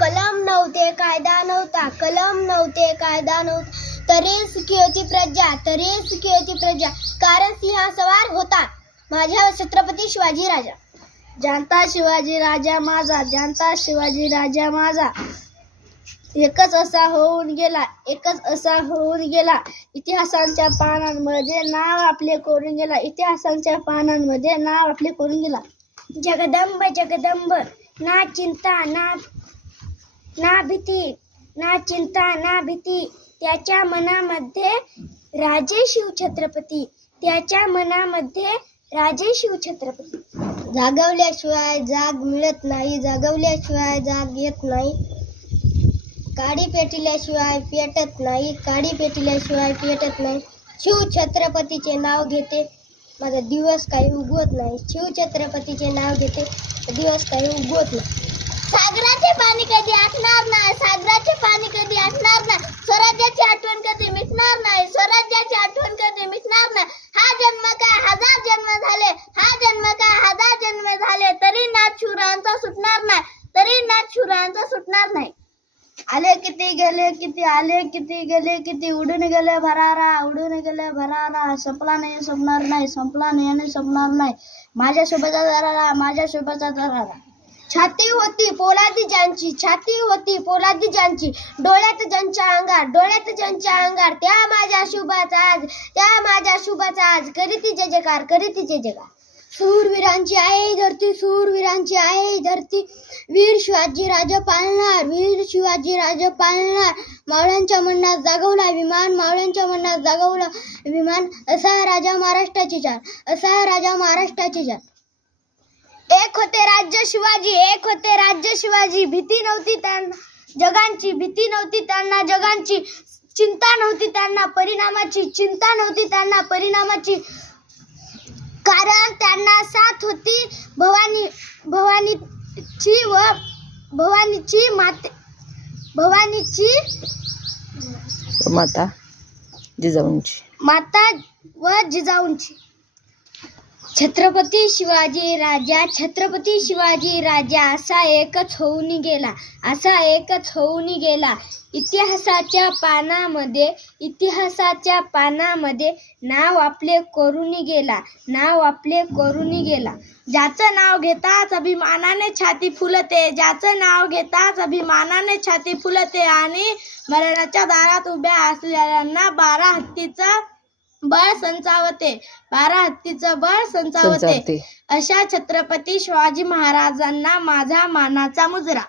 कलम नव्हते कायदा नव्हता, कलम नव्हते कायदा नव्हता, तरी सुखी होती प्रजा, तरी सुखी होती प्रजा, कारण सिंहासवार होता माझ्या छत्रपती शिवाजी राजा. जानता शिवाजी राजा माझा, जानता शिवाजी राजा माझा, एकच असा होऊन गेला, एकच असा होऊन गेला, इतिहासांच्या पानांमध्ये नाव आपले कोरून गेला, इतिहासांच्या पानांमध्ये नाव आपले कोरून गेला. जगदंब जगदंब, ना चिंता ना भीती, ना चिंता ना भीती, त्याच्या मनामध्ये राजे शिवछत्रपती, त्याच्या मनामध्ये राजे शिवछत्रपती. जागवल्याशिवाय जाग मिळत नाही, जागवल्याशिवाय जाग येत नाही, काडी पेटल्याशिवाय पेटत नाही, काडी पेटल्याशिवाय पेटत नाही, शिवछत्रपतीचे नाव घेते माझा दिवस काही उगवत नाही, शिवछत्रपतीचे नाव घेते दिवस काही उगवत नाही. सागराचे पाणी कधी आटणार नाही, सागराचे पाणी कधी आटणार नाही, स्वराज्याची आठवण कधी मिटणार नाही, स्वराज्याची आठवण कधी मिटणार नाही. हा जन्म काय हजार जन्म झाले, हा जन्म काय हजार जन्म झाले, तरी नाच शूरांचा सुटणार नाही, तरी नाच शूरांचा सुटणार नाही. आले किती गेले किती, आले किती गेले किती, उडून गेले भरारा, उडून गेले भरारा, संपला नाही संपणार नाही, संपला नाही आणि संपणार नाही, माझ्या शुभाचा दरारा, माझ्या शुभाचा दरारा. छाती होती पोलादी ज्यांची, छाती होती पोलादी ज्यांची, डोळ्यात ज्यांच्या अंगार, डोळ्यात ज्यांच्या अंगार, त्या माझ्या शुभाचा आज, त्या माझ्या शुभाचा आज, करीती जय जयकार, करीती जय जयकार. सूरवीरांची आहे धरती, सूरवीरांची आहे धरती, वीर शिवाजी राजा पालणार, वीर शिवाजी राजा पालणार, मावळ्यांच्या मनात जागवला विमान, मावळ्यांच्या मनात जागवला विमान, असा राजा महाराष्ट्राची जाण, असा राजा महाराष्ट्राची जाण. एक होते राज्य शिवाजी, एक होते राज्य शिवाजी, भीती नव्हती त्यांना जगांची, भीती नव्हती त्यांना जगांची, चिंता नव्हती त्यांना परिणामाची, चिंता नव्हती त्यांना परिणामाची, कारण त्यांना साथ होती भवानीची व भवानीची माते, भवानीची माता जिजाऊंची, माता व जिजाऊंची. छत्रपती शिवाजी राजा, छत्रपती शिवाजी राजा असा एकच होऊन गेला, असा एकच होऊन गेला, इतिहासाच्या पानामध्ये, इतिहासाच्या पानामध्ये नाव आपले करून गेला, नाव आपले करून गेला. ज्याचं नाव घेताच अभिमानाने छाती फुलते, ज्याचं नाव घेताच अभिमानाने छाती फुलते, आणि मरणाच्या दारात उभ्या असलेल्यांना 12 हत्तीचं बळ संचावते, 12 हत्तीचं बळ संचावते. अशा छत्रपती शिवाजी महाराजांना माझा मानाचा मुजरा.